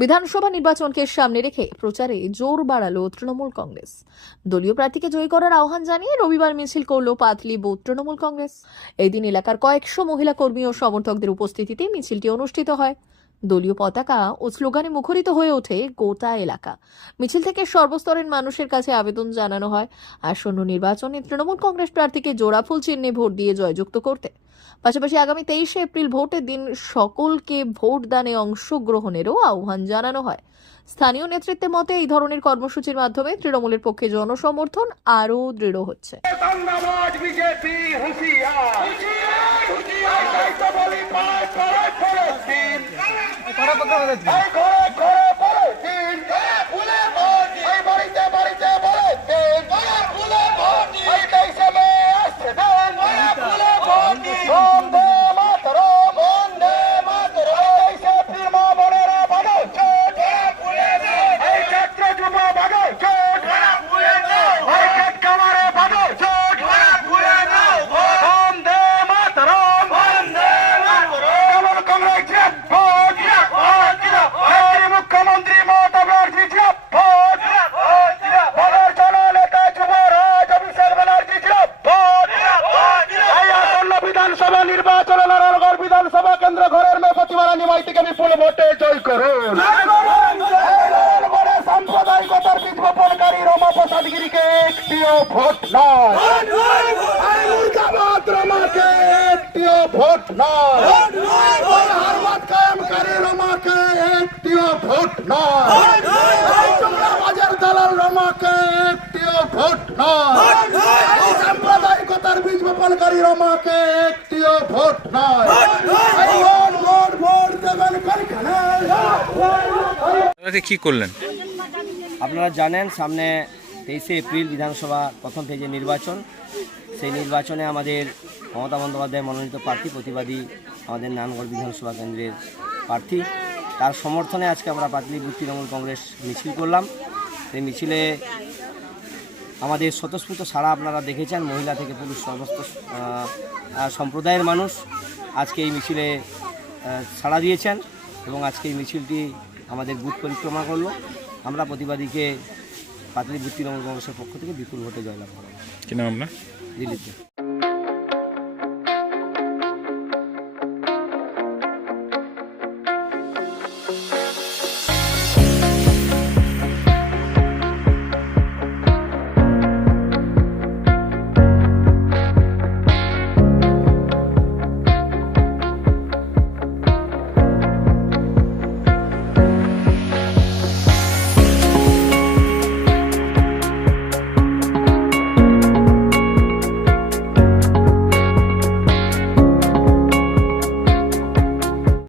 বিধানসভা নির্বাচনকে সামনে রেখে প্রচারে জোর বাড়ালো তৃণমূল কংগ্রেস। দলীয় প্রার্থীকে জয়ী করার আহ্বান জানিয়ে রবিবার মিছিল করল পাতলি বুথ তৃণমূল কংগ্রেস। এই দিন এলাকার কয়েকশো মহিলা কর্মী ও সমর্থকদের উপস্থিতিতে মিছিলটি অনুষ্ঠিত হয়। দলীয় পতাকা ও স্লোগানে মুখরিত হয়ে ওঠে গোটা এলাকা। মিছিল থেকে সর্বস্তরের মানুষের কাছে আবেদন জানানো হয় আসন্ন নির্বাচনে তৃণমূল কংগ্রেস প্রার্থীকে জোড়াফুল চিহ্নে ভোট দিয়ে জয়যুক্ত করতে। পাশাপাশি আগামী 23শে এপ্রিল ভোটের দিন সকলকে ভোট দানে অংশগ্রহণেরও আহ্বান জানানো হয়। স্থানীয় নেতৃত্বের মতে এই ধরনের কর্মসূচির মাধ্যমে তৃণমূলের পক্ষে জনসমর্থন আরও দৃঢ় হচ্ছে। विधानसभा निर्वाचन नारायणगढ़ विधानसभा केंद्र घरेर में प्रतिमारानी माइतीके विपुल भोटे जय करुन। साम्प्रदायिकतार बीज बपनकारी रमा प्रसाद गिरीके एकटिओ भोट नय। मुर्दाबाद रमाके एकटिओ भोट नय। हारमात कायमकारी रमाके एकटिओ भोट नय। चुमड़ाबाजेर दालाल रमाके एकटिओ भोट नय। সাম্প্রদায়িকতার বীজ বপনকারী রমাকে একটিও ভোট নয়। ভোট ভোট দেবেন কারখানায়। কি করলেন আপনারা জানেন, সামনে 23শে এপ্রিল বিধানসভা প্রথম ফেজে নির্বাচন। সেই নির্বাচনে আমাদের মমতা বন্দ্যোপাধ্যায় মনোনীত প্রার্থী, প্রতিবাদী আমাদের নারায়ণগড় বিধানসভা কেন্দ্রের প্রার্থী, তার সমর্থনে আজকে আমরা পাতলি বুথ তৃণমূল কংগ্রেস মিছিল করলাম। সেই মিছিলে আমাদের স্বতঃস্ফূর্ত সাড়া আপনারা দেখেছেন, মহিলা থেকে পুরুষ সমস্ত সম্প্রদায়ের মানুষ আজকে এই মিছিলে সাড়া দিয়েছেন এবং আজকে এই মিছিলটি আমাদের বুথ পরিক্রমা করলো। আমরা প্রতিবাদীকে পাতলি বুথ তৃণমূল কংগ্রেসের পক্ষ থেকে বিপুল ভোটে জয়লাভ করলাম। কি নাম আপনার? দিলীপ।